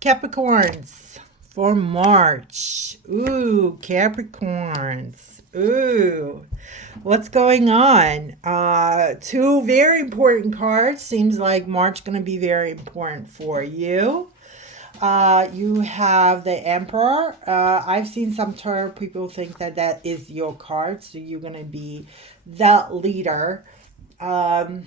Capricorns for March. Ooh, Capricorns. Ooh, what's going on? Two very important cards. Seems like March going to be very important for you. You have the Emperor. I've seen some tarot people think that that is your card, so you're going to be the leader. Um,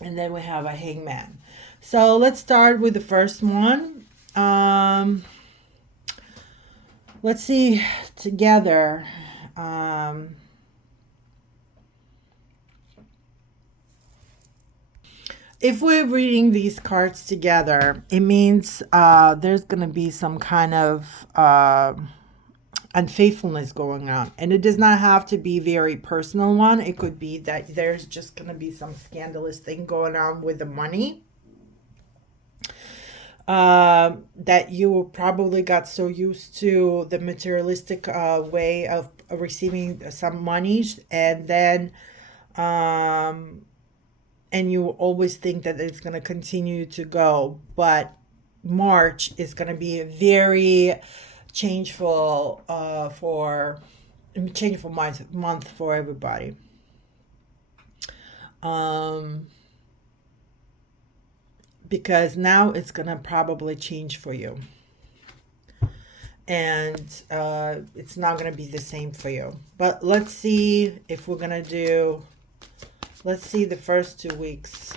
and then we have a Hangman. So let's start with the first one. Let's see together. Um, if we're reading these cards together, it means there's going to be some kind of unfaithfulness going on. And it does not have to be very personal one. It could be that there's just going to be some scandalous thing going on with the money. That you probably got so used to the materialistic way of receiving some money, and then um, and you always think that it's going to continue to go, but March is going to be very changeful for changeful month for everybody. Um, because now it's going to probably change for you, and it's not going to be the same for you. But let's see if we're going to do, let's see the first 2 weeks.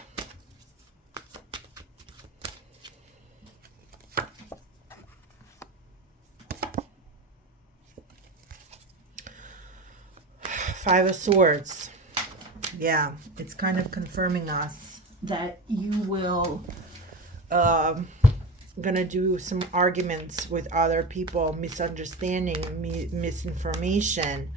Five of Swords. Yeah, it's kind of confirming us that you will um, gonna do some arguments with other people, misunderstanding, misinformation,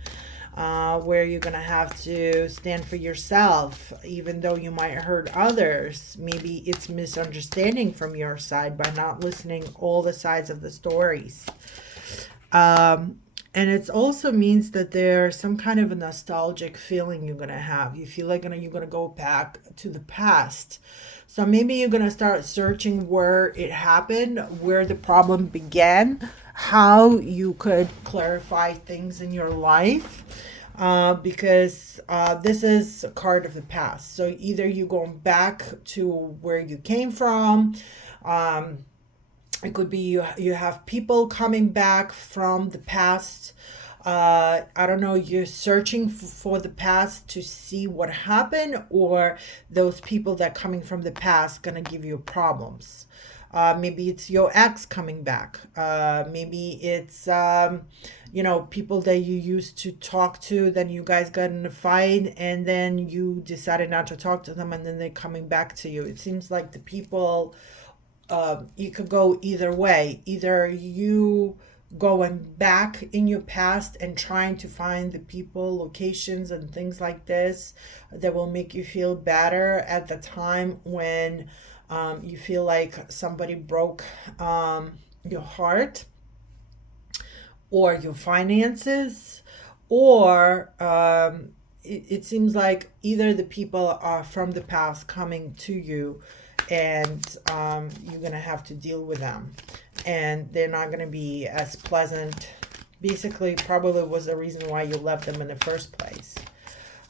where you're gonna have to stand for yourself, even though you might hurt others. Maybe it's misunderstanding from your side by not listening all the sides of the stories. And it also means that there's some kind of a nostalgic feeling you're gonna have. You feel like you're gonna go back to the past. So maybe you're gonna start searching where it happened, where the problem began, how you could clarify things in your life. Because this is a card of the past. So either you're going back to where you came from. Um, it could be you have people coming back from the past. I don't know, you're searching for the past to see what happened, or those people that coming from the past gonna give you problems. Maybe it's your ex coming back. Maybe it's people that you used to talk to, then you guys got in a fight, and then you decided not to talk to them, and then they're coming back to you. It seems like the people, you could go either way. Either you going back in your past and trying to find the people, locations, and things like this that will make you feel better at the time when you feel like somebody broke your heart or your finances, or it seems like either the people are from the past coming to you, and you're gonna have to deal with them, and they're not gonna be as pleasant. Basically, probably was the reason why you left them in the first place.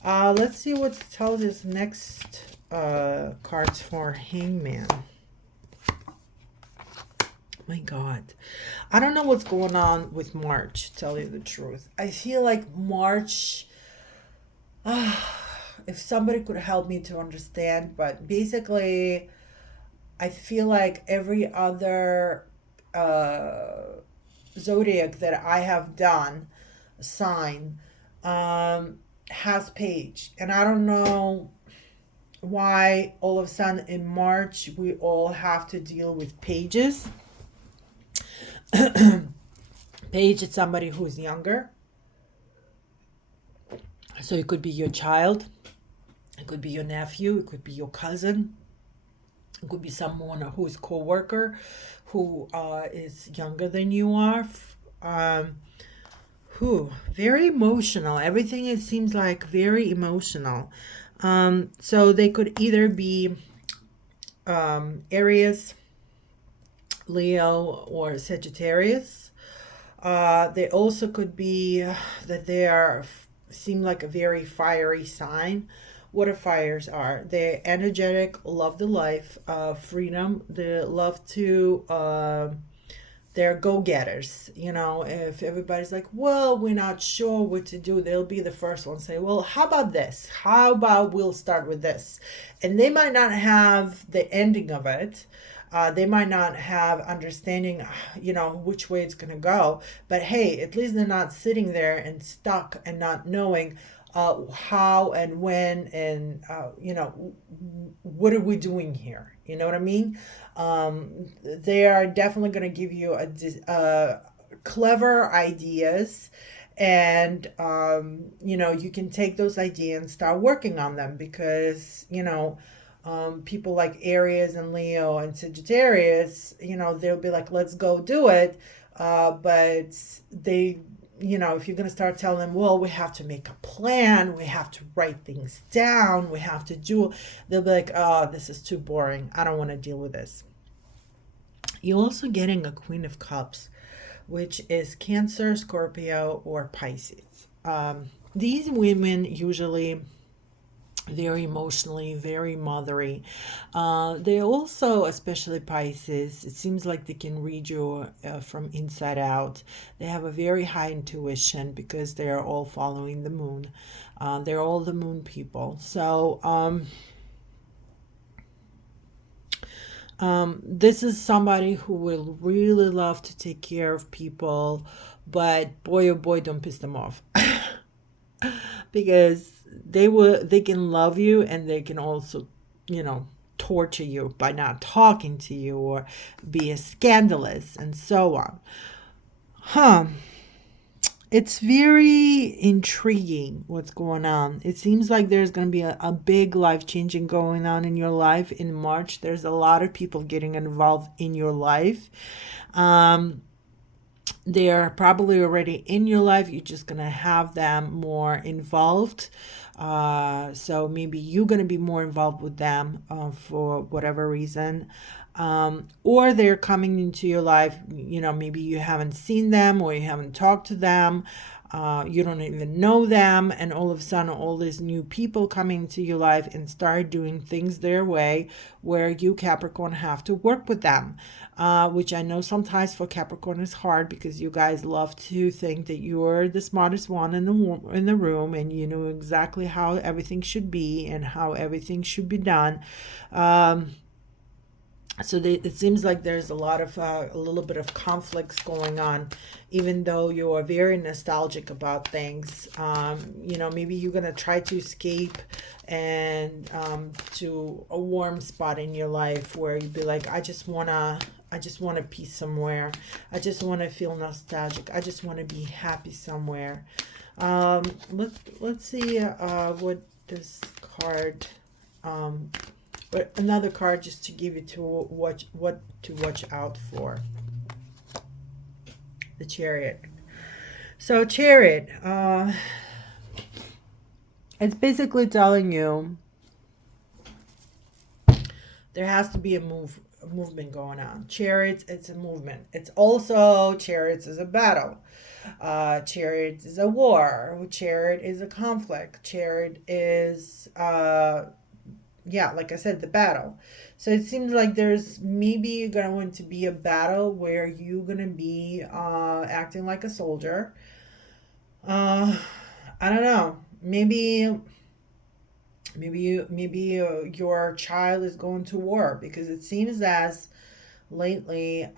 Let's see what tells us next cards for Hangman. My God. I don't know what's going on with March, to tell you the truth. I feel like March, if somebody could help me to understand, but basically, I feel like every other uh, zodiac that I have done, sign, has page. And I don't know why all of a sudden in March we all have to deal with pages. Page is somebody who's younger. So it could be your child, it could be your nephew, it could be your cousin, it could be someone who's co-worker who is younger than you are. Um, who very emotional. Everything it seems like very emotional. So they could either be areas Leo or Sagittarius. They also could be that they are seem like a very fiery sign. What are fires are? They're energetic, love the life, freedom. They love to. They're go-getters. You know, if everybody's like, well, we're not sure what to do, they'll be the first one to say, well, how about this? How about we'll start with this? And they might not have the ending of it. They might not have understanding, which way it's going to go. But hey, at least they're not sitting there and stuck and not knowing how and when and what are we doing here? You know what I mean? They are definitely going to give you clever ideas, and you can take those ideas and start working on them because people like Aries and Leo and Sagittarius, they'll be like, let's go do it. But they, if you're going to start telling them, well, we have to make a plan, we have to write things down, we have to do, they'll be like, oh, this is too boring. I don't want to deal with this. You're also getting a Queen of Cups, which is Cancer, Scorpio, or Pisces. These women usually very emotionally, very mothery. They also, especially Pisces, it seems like they can read you from inside out. They have a very high intuition because they are all following the moon. They're all the moon people. So, this is somebody who will really love to take care of people, but boy, oh boy, don't piss them off. Because they can love you and they can also torture you by not talking to you or be scandalous and so on. It's very intriguing what's going on. It seems like there's going to be a big life changing going on in your life in March. There's a lot of people getting involved in your life. They're probably already in your life. You're just going to have them more involved. So maybe you're going to be more involved with them for whatever reason. Or they're coming into your life, maybe you haven't seen them or you haven't talked to them. You don't even know them, and all of a sudden all these new people coming into your life and start doing things their way, where you Capricorn have to work with them, which I know sometimes for Capricorn is hard because you guys love to think that you're the smartest one in the room and you know exactly how everything should be and how everything should be done. So it seems like there's a little bit of conflicts going on, even though you are very nostalgic about things. Maybe you're gonna try to escape and to a warm spot in your life where you'd be like, I just wanna peace somewhere. I just wanna feel nostalgic. I just wanna be happy somewhere. Let's see what this card. But another card just to give you to what to watch out for. The Chariot. So Chariot, it's basically telling you there has to be a movement going on. Chariots, it's a movement. It's also Chariots is a battle. Chariot is a war. Chariot is a conflict. Chariot is like I said, the battle. So it seems like there's maybe going to be a battle where you're going to be acting like a soldier. I don't know. Maybe your child is going to war, because it seems as lately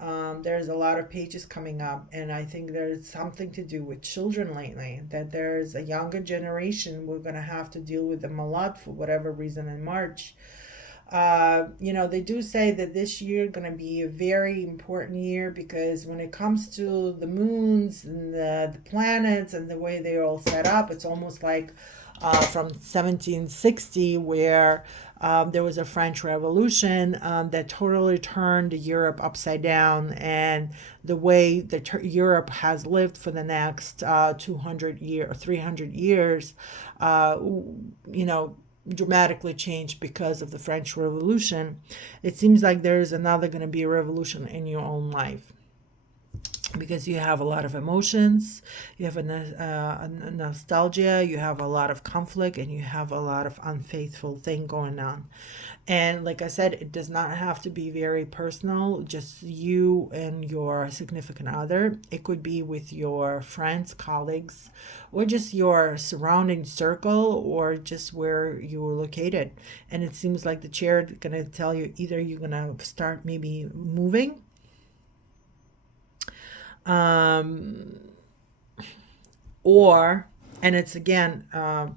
there's a lot of pages coming up, and I think there's something to do with children lately, that there's a younger generation. We're going to have to deal with them a lot for whatever reason in March. They do say that this year is going to be a very important year, because when it comes to the moons and the planets and the way they're all set up, it's almost like from 1760, where there was a French Revolution that totally turned Europe upside down, and the way that Europe has lived for the next 200 years, 300 years, dramatically changed because of the French Revolution. It seems like there's another going to be a revolution in your own life, because you have a lot of emotions, you have a nostalgia, you have a lot of conflict, and you have a lot of unfaithful thing going on. And like I said, it does not have to be very personal, just you and your significant other. It could be with your friends, colleagues, or just your surrounding circle, or just where you're located. And it seems like the chair is going to tell you either you're going to start maybe moving, um, or, and it's again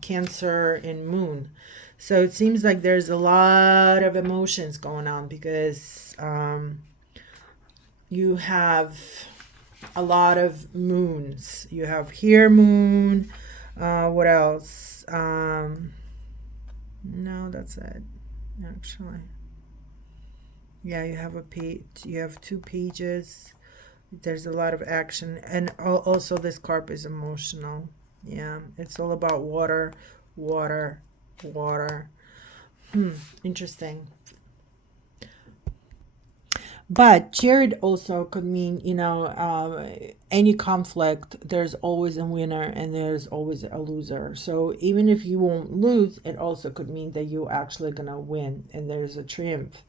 Cancer in Moon. So it seems like there's a lot of emotions going on, because you have a lot of moons. You have here moon. What else? No, that's it. Actually, yeah, you have a page. You have two pages. There's a lot of action, and also this carp is emotional. Yeah, it's all about water, water, water. Interesting. But chariot also could mean, any conflict, there's always a winner and there's always a loser. So even if you won't lose, it also could mean that you're actually gonna win and there's a triumph.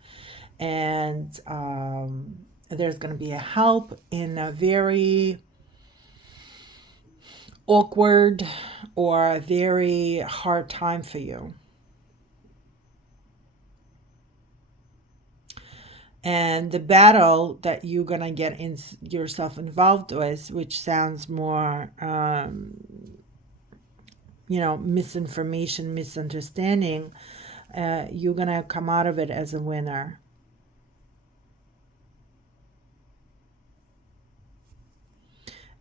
And there's gonna be a help in a very awkward or a very hard time for you. And the battle that you're gonna get yourself involved with, which sounds more, misinformation, misunderstanding, you're gonna come out of it as a winner.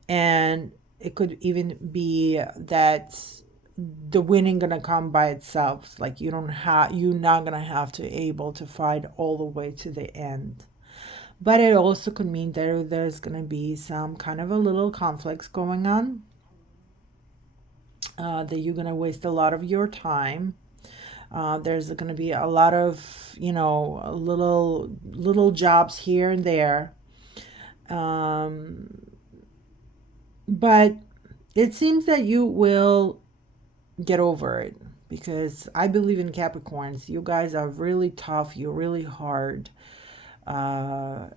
And it could even be that the winning gonna come by itself. Like you're not gonna have to able to fight all the way to the end. But it also could mean that there's gonna be some kind of a little conflicts going on. That you're gonna waste a lot of your time. There's going to be a lot of, little jobs here and there. Um, but it seems that you will get over it, because I believe in Capricorns. You guys are really tough. You're really hard, uh,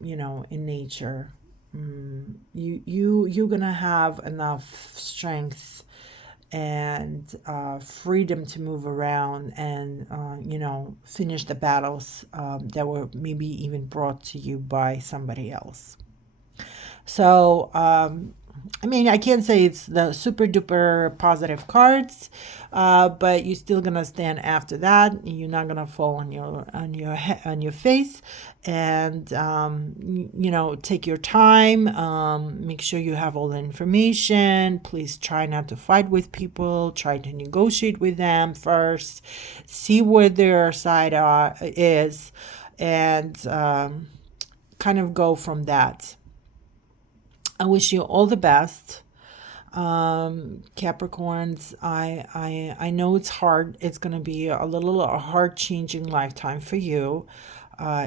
in nature. You're gonna have enough strength and freedom to move around and finish the battles that were maybe even brought to you by somebody else. So, I mean, I can't say it's the super duper positive cards, but you're still gonna stand after that. You're not gonna fall on on your face, and take your time. Make sure you have all the information. Please try not to fight with people. Try to negotiate with them first. See where their side is, and kind of go from that. I wish you all the best, Capricorns. I know it's hard. It's going to be a little a hard changing lifetime for you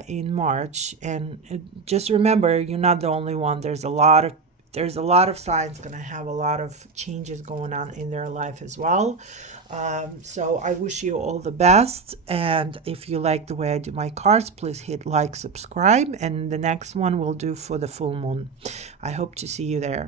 in March, and just remember, you're not the only one. There's a lot of signs going to have a lot of changes going on in their life as well. So I wish you all the best. And if you like the way I do my cards, please hit like, subscribe, and the next one we'll do for the full moon. I hope to see you there.